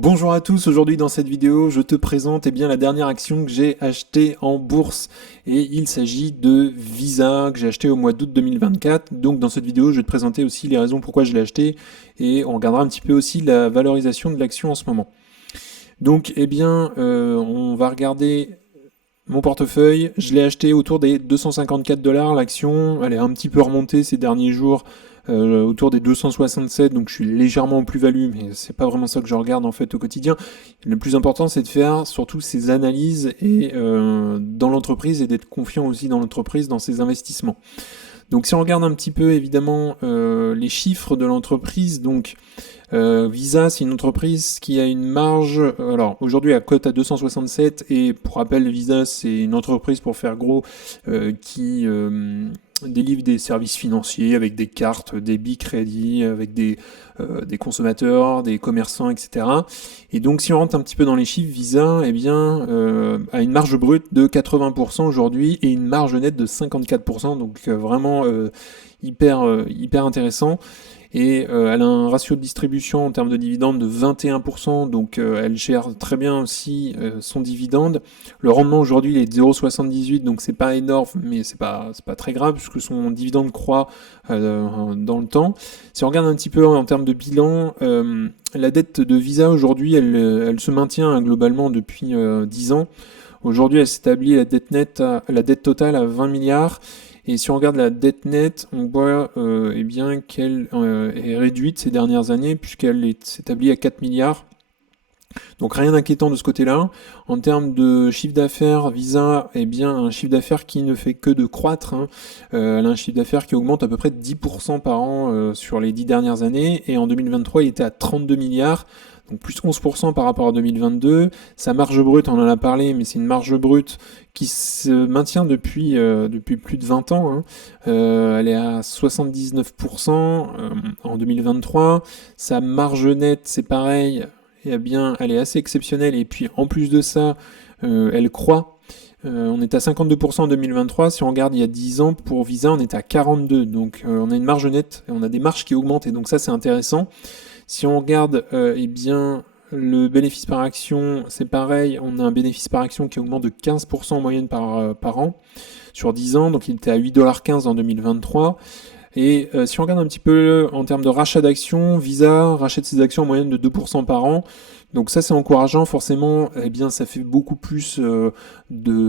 Bonjour à tous, aujourd'hui dans cette vidéo je te présente la dernière action que j'ai achetée en bourse et il s'agit de Visa que j'ai acheté au mois d'août 2024. Donc dans cette vidéo je vais te présenter aussi les raisons pourquoi je l'ai acheté et on regardera un petit peu aussi la valorisation de l'action en ce moment. Donc on va regarder mon portefeuille, je l'ai acheté autour des 254 dollars l'action, elle est un petit peu remontée ces derniers jours autour des 267, donc je suis légèrement en plus-value, mais c'est pas vraiment ça que je regarde en fait au quotidien. Le plus important c'est de faire surtout ces analyses et dans l'entreprise et d'être confiant aussi dans l'entreprise, dans ses investissements. Donc si on regarde un petit peu évidemment les chiffres de l'entreprise, donc Visa, c'est une entreprise qui a une marge. Alors aujourd'hui, elle cote à 267 et pour rappel, Visa, c'est une entreprise pour faire gros qui délivre des services financiers avec des cartes, débit, crédit, avec des consommateurs, des commerçants, etc. Et donc, si on rentre un petit peu dans les chiffres, Visa, a une marge brute de 80% aujourd'hui et une marge nette de 54%. Donc vraiment hyper intéressant. Et elle a un ratio de distribution en termes de dividendes de 21%, donc elle gère très bien aussi son dividende. Le rendement aujourd'hui il est de 0,78, donc c'est pas énorme, mais c'est pas très grave puisque son dividende croît dans le temps. Si on regarde un petit peu en termes de bilan, la dette de Visa aujourd'hui elle se maintient globalement depuis 10 ans. Aujourd'hui elle s'établit la dette totale à 20 milliards. Et si on regarde la dette nette, on voit qu'elle est réduite ces dernières années puisqu'elle s'établit à 4 milliards. Donc rien d'inquiétant de ce côté-là. En termes de chiffre d'affaires, Visa est bien un chiffre d'affaires qui ne fait que de croître, hein. Elle a un chiffre d'affaires qui augmente à peu près de 10% par an sur les 10 dernières années. Et en 2023, il était à 32 milliards. Donc plus 11% par rapport à 2022. Sa marge brute, on en a parlé, mais c'est une marge brute qui se maintient depuis plus de 20 ans, hein. Elle est à 79% en 2023. Sa marge nette, c'est pareil, elle est assez exceptionnelle. Et puis en plus de ça, elle croît. On est à 52% en 2023. Si on regarde il y a 10 ans, pour Visa, on est à 42. Donc on a une marge nette, on a des marges qui augmentent. Et donc ça, c'est intéressant. Si on regarde le bénéfice par action, c'est pareil, on a un bénéfice par action qui augmente de 15% en moyenne par an sur 10 ans, donc il était à 8,15$ en 2023. Et si on regarde un petit peu en termes de rachat d'actions, Visa rachète ses actions en moyenne de 2% par an. Donc ça c'est encourageant, forcément, ça fait beaucoup plus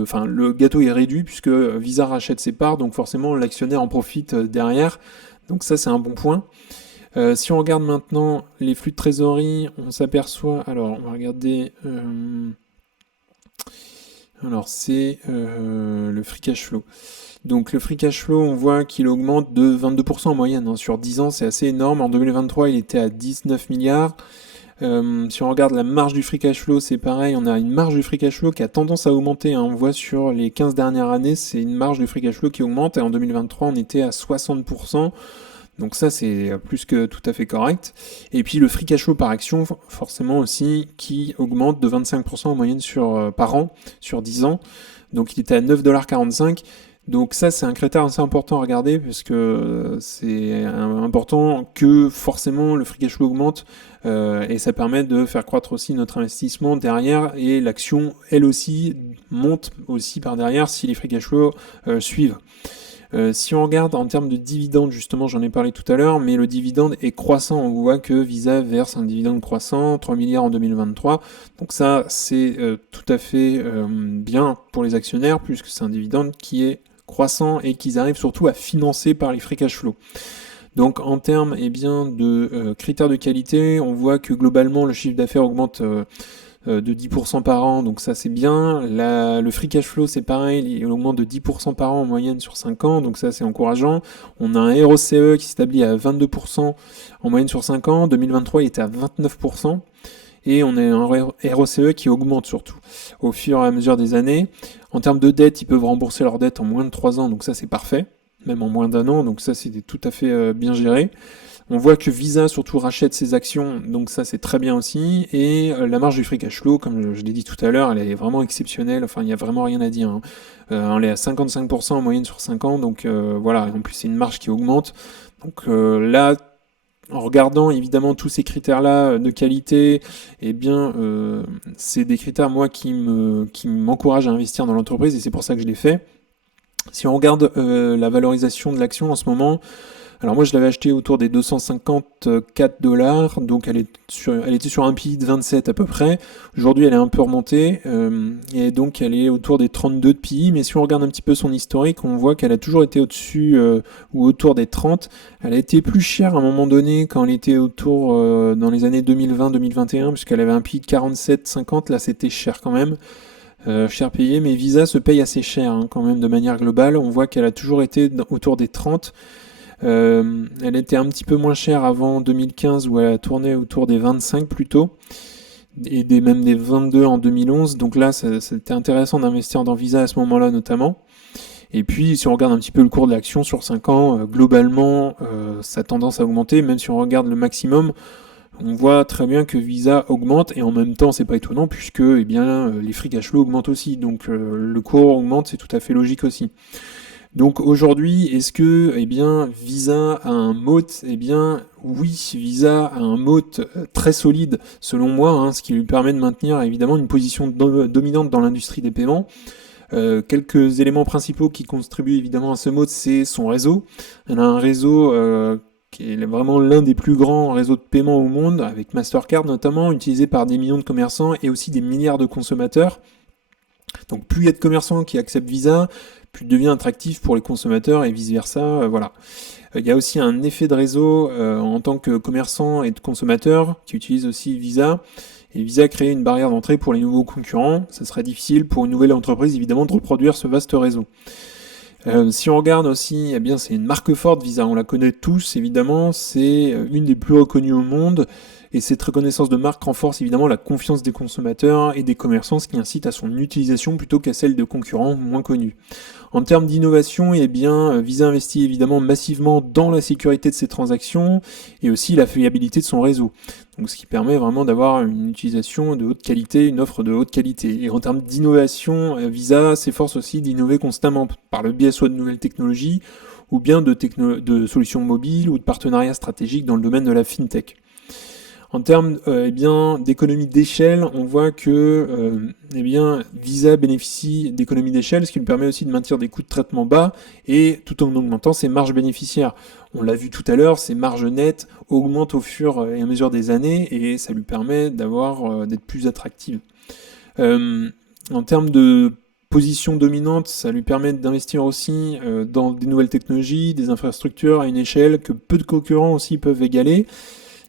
enfin le gâteau est réduit puisque Visa rachète ses parts, donc forcément l'actionnaire en profite derrière. Donc ça c'est un bon point. Si on regarde maintenant les flux de trésorerie, on s'aperçoit. Alors, on va regarder. Alors, c'est le free cash flow. Donc, le free cash flow, on voit qu'il augmente de 22% en moyenne, hein. Sur 10 ans, c'est assez énorme. En 2023, il était à 19 milliards. Si on regarde la marge du free cash flow, c'est pareil. On a une marge du free cash flow qui a tendance à augmenter, hein. On voit sur les 15 dernières années, c'est une marge du free cash flow qui augmente. Et en 2023, on était à 60%. Donc ça, c'est plus que tout à fait correct. Et puis le free cash flow par action, forcément aussi, qui augmente de 25% en moyenne par an, sur 10 ans. Donc il était à 9,45$. Donc ça, c'est un critère assez important à regarder, parce que c'est important que forcément le free cash flow augmente, et ça permet de faire croître aussi notre investissement derrière, et l'action, elle aussi, monte aussi par derrière si les free cash flow suivent. Si on regarde en termes de dividendes, justement, j'en ai parlé tout à l'heure, mais le dividende est croissant. On voit que Visa verse un dividende croissant, 3 milliards en 2023. Donc ça, c'est tout à fait bien pour les actionnaires, puisque c'est un dividende qui est croissant et qu'ils arrivent surtout à financer par les free cash flow. Donc en termes de critères de qualité, on voit que globalement le chiffre d'affaires augmente de 10% par an, donc ça c'est bien. Le free cash flow c'est pareil, il augmente de 10% par an en moyenne sur 5 ans, donc ça c'est encourageant. On a un ROCE qui s'établit à 22% en moyenne sur 5 ans, 2023 il était à 29%, et on a un ROCE qui augmente surtout au fur et à mesure des années. En termes de dette, ils peuvent rembourser leur dette en moins de 3 ans, donc ça c'est parfait, même en moins d'1 an, donc ça c'est tout à fait bien géré. On voit que Visa surtout rachète ses actions, donc ça c'est très bien aussi. Et la marge du free cash flow, comme je l'ai dit tout à l'heure, elle est vraiment exceptionnelle, enfin il n'y a vraiment rien à dire, hein. Elle est à 55% en moyenne sur 5 ans, donc voilà, en plus c'est une marge qui augmente. Donc là, En regardant évidemment tous ces critères-là de qualité, eh bien, c'est des critères moi qui m'encouragent à investir dans l'entreprise et c'est pour ça que je l'ai fait. Si on regarde la valorisation de l'action en ce moment, alors moi je l'avais acheté autour des 254 dollars, donc elle était sur un PI de 27 à peu près. Aujourd'hui elle est un peu remontée, et donc elle est autour des 32 de PI, mais si on regarde un petit peu son historique, on voit qu'elle a toujours été au-dessus ou autour des 30. Elle a été plus chère à un moment donné quand elle était autour dans les années 2020-2021, puisqu'elle avait un PI de 47-50, là c'était cher quand même. Cher payé, mais Visa se paye assez cher hein, quand même de manière globale. On voit qu'elle a toujours été autour des 30. Elle était un petit peu moins chère avant 2015 où elle a tourné autour des 25 plutôt, et même des 22 en 2011. Donc là, c'était intéressant d'investir dans Visa à ce moment-là notamment. Et puis, si on regarde un petit peu le cours de l'action sur 5 ans, globalement, ça a tendance à augmenter, même si on regarde le maximum. On voit très bien que Visa augmente et en même temps c'est pas étonnant puisque eh bien, les free cash flow augmentent aussi, donc le cours augmente, c'est tout à fait logique aussi. Donc aujourd'hui, est-ce que eh bien, Visa a un moat? Eh bien oui, Visa a un moat très solide selon moi, hein, ce qui lui permet de maintenir évidemment une position dominante dans l'industrie des paiements. Quelques éléments principaux qui contribuent évidemment à ce moat, c'est son réseau. Elle a un réseau qui est vraiment l'un des plus grands réseaux de paiement au monde, avec Mastercard notamment, utilisé par des millions de commerçants et aussi des milliards de consommateurs. Donc plus il y a de commerçants qui acceptent Visa, plus il devient attractif pour les consommateurs et vice-versa. Voilà. Il y a aussi un effet de réseau en tant que commerçant et de consommateur qui utilisent aussi Visa. Et Visa crée une barrière d'entrée pour les nouveaux concurrents. Ça serait difficile pour une nouvelle entreprise évidemment de reproduire ce vaste réseau. Si on regarde aussi, eh bien c'est une marque forte Visa, on la connaît tous évidemment, c'est une des plus reconnues au monde et cette reconnaissance de marque renforce évidemment la confiance des consommateurs et des commerçants, ce qui incite à son utilisation plutôt qu'à celle de concurrents moins connus. En termes d'innovation, eh bien Visa investit évidemment massivement dans la sécurité de ses transactions et aussi la fiabilité de son réseau. Donc ce qui permet vraiment d'avoir une utilisation de haute qualité, une offre de haute qualité. Et en termes d'innovation, Visa s'efforce aussi d'innover constamment par le biais soit de nouvelles technologies ou bien de solutions mobiles ou de partenariats stratégiques dans le domaine de la fintech. En termes eh bien, d'économie d'échelle, on voit que eh bien, Visa bénéficie d'économie d'échelle, ce qui lui permet aussi de maintenir des coûts de traitement bas et tout en augmentant ses marges bénéficiaires. On l'a vu tout à l'heure, ses marges nettes augmentent au fur et à mesure des années et ça lui permet d'être plus attractive. En termes de position dominante, ça lui permet d'investir aussi dans des nouvelles technologies, des infrastructures à une échelle que peu de concurrents aussi peuvent égaler.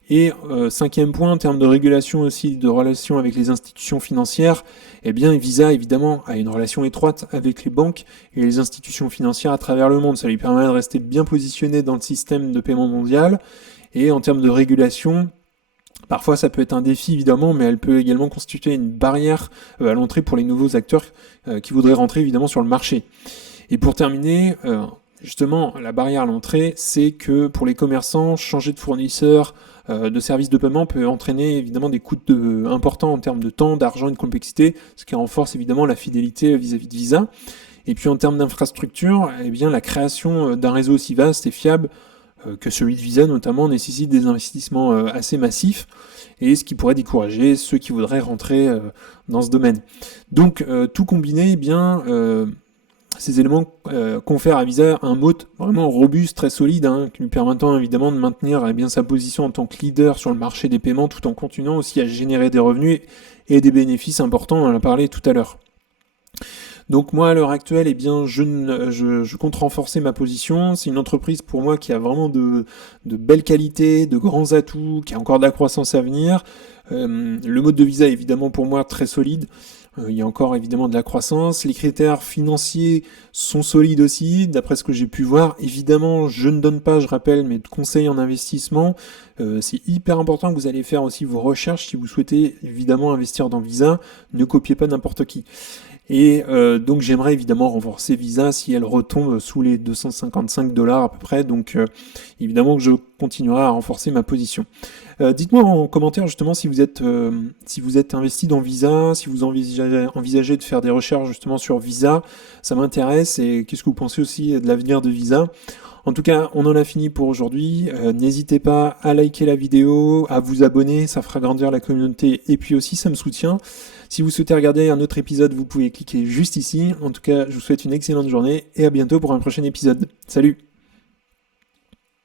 Et cinquième point, en termes de régulation aussi, de relations avec les institutions financières, eh bien Visa évidemment a une relation étroite avec les banques et les institutions financières à travers le monde. Ça lui permet de rester bien positionné dans le système de paiement mondial. Et en termes de régulation, parfois ça peut être un défi évidemment, mais elle peut également constituer une barrière à l'entrée pour les nouveaux acteurs qui voudraient rentrer évidemment sur le marché. Et pour terminer, justement, la barrière à l'entrée, c'est que pour les commerçants, changer de fournisseur de services de paiement peut entraîner évidemment des coûts importants en termes de temps, d'argent et de complexité, ce qui renforce évidemment la fidélité vis-à-vis de Visa. Et puis en termes d'infrastructure, eh bien la création d'un réseau aussi vaste et fiable que celui de Visa notamment nécessite des investissements assez massifs et ce qui pourrait décourager ceux qui voudraient rentrer dans ce domaine. Donc tout combiné, eh bien ces éléments confèrent à Visa un moat vraiment robuste, très solide, hein, qui lui permettant évidemment de maintenir eh bien, sa position en tant que leader sur le marché des paiements tout en continuant aussi à générer des revenus et des bénéfices importants, on en a parlé tout à l'heure. Donc moi à l'heure actuelle, eh bien, je compte renforcer ma position. C'est une entreprise pour moi qui a vraiment de belles qualités, de grands atouts, qui a encore de la croissance à venir. Le mode de Visa est évidemment pour moi très solide. Il y a encore évidemment de la croissance. Les critères financiers sont solides aussi, d'après ce que j'ai pu voir. Évidemment, je ne donne pas, je rappelle, mes conseils en investissement. C'est hyper important que vous allez faire aussi vos recherches si vous souhaitez évidemment investir dans Visa. Ne copiez pas n'importe qui. Et donc j'aimerais évidemment renforcer Visa si elle retombe sous les 255 dollars à peu près. Donc évidemment que je continuerai à renforcer ma position. Dites-moi en commentaire justement si vous êtes investi dans Visa, si vous envisagez de faire des recherches justement sur Visa. Ça m'intéresse et qu'est-ce que vous pensez aussi de l'avenir de Visa. En tout cas, on en a fini pour aujourd'hui. N'hésitez pas à liker la vidéo, à vous abonner, ça fera grandir la communauté et puis aussi ça me soutient. Si vous souhaitez regarder un autre épisode, vous pouvez cliquer juste ici. En tout cas, je vous souhaite une excellente journée et à bientôt pour un prochain épisode. Salut!